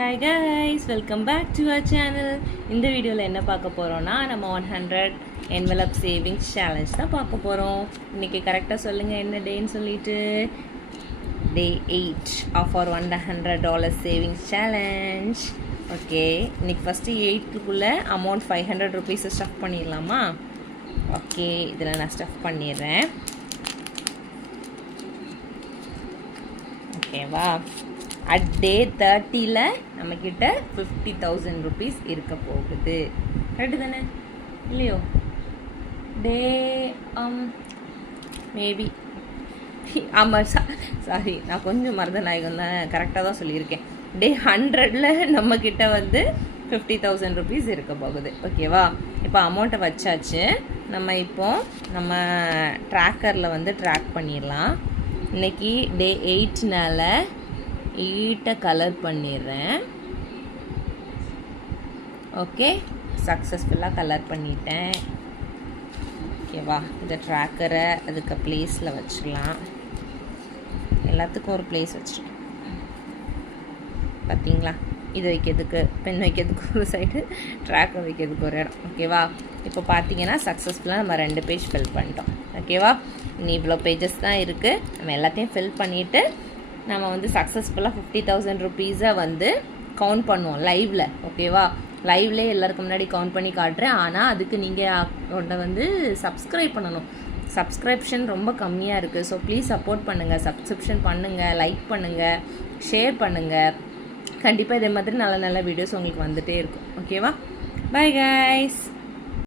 Hi guys, welcome back to our channel. இந்த வீடியோவில் என்ன பார்க்க போகிறோம்னா நம்ம 100 envelope savings challenge தான் பார்க்க போகிறோம். இன்றைக்கி கரெக்டாக சொல்லுங்கள் என்ன டேன்னு சொல்லிட்டு. Day 8 of our $100 savings challenge. Okay, இன்றைக்கி ஃபஸ்ட்டு 8க்குள்ளே அமௌண்ட் 500 rupees ஸ்டஃப் பண்ணிடலாமா? ஓகே, இதில் நான் ஸ்டஃப் பண்ணிடுறேன். ஓகேவா? அட் டே 30ல் நம்மக்கிட்ட 50,000 rupees இருக்க போகுது. கரெக்டு தானே இல்லையோ? டே மேபி ஆமாம், சாரி, நான் கொஞ்சம் மருதநாயகம் தான், கரெக்டாக தான் சொல்லியிருக்கேன். டே 100ல் நம்மக்கிட்ட வந்து 50,000 rupees இருக்க போகுது. ஓகேவா? இப்போ அமௌண்ட்டை வச்சாச்சு. நம்ம ட்ராக்கரில் வந்து ட்ராக் பண்ணிடலாம். இன்றைக்கி டே 8னால 8 கலர் பண்ணிடுறேன். ஓகே, சக்ஸஸ்ஃபுல்லாக கலர் பண்ணிட்டேன். ஓகேவா? இந்த ட்ராக்கரை அதுக்கு ப்ளேஸில் வச்சுக்கலாம். எல்லாத்துக்கும் ஒரு ப்ளேஸ் வச்சுருக்கேன். பார்த்தீங்களா? இது வைக்கிறதுக்கு, பென் வைக்கிறதுக்கு ஒரு சைடு, ட்ராக்கர் வைக்கிறதுக்கு ஒரு இடம். ஓகேவா? இப்போ பார்த்தீங்கன்னா சக்ஸஸ்ஃபுல்லாக நம்ம 2 பேஜ் ஃபில் பண்ணிட்டோம். ஓகேவா? இன்னும் இவ்வளோ பேஜஸ் தான் இருக்குது. நம்ம எல்லாத்தையும் ஃபில் பண்ணிவிட்டு நம்ம வந்து சக்ஸஸ்ஃபுல்லாக 50,000 rupees வந்து கவுண்ட் பண்ணுவோம் லைவில். ஓகேவா? லைவ்லேயே எல்லாருக்கும் முன்னாடி கவுண்ட் பண்ணி காட்டுறேன். ஆனால் அதுக்கு நீங்கள் வந்து சப்ஸ்கிரைப் பண்ணணும். சப்ஸ்கிரிப்ஷன் ரொம்ப கம்மியாக இருக்குது. ஸோ ப்ளீஸ் சப்போர்ட் பண்ணுங்கள், சப்ஸ்கிரிப்ஷன் பண்ணுங்கள், லைக் பண்ணுங்கள், ஷேர் பண்ணுங்கள். கண்டிப்பாக இதே மாதிரி நல்ல நல்ல வீடியோஸ் உங்களுக்கு வந்துகிட்டே இருக்கும். ஓகேவா? Bye guys.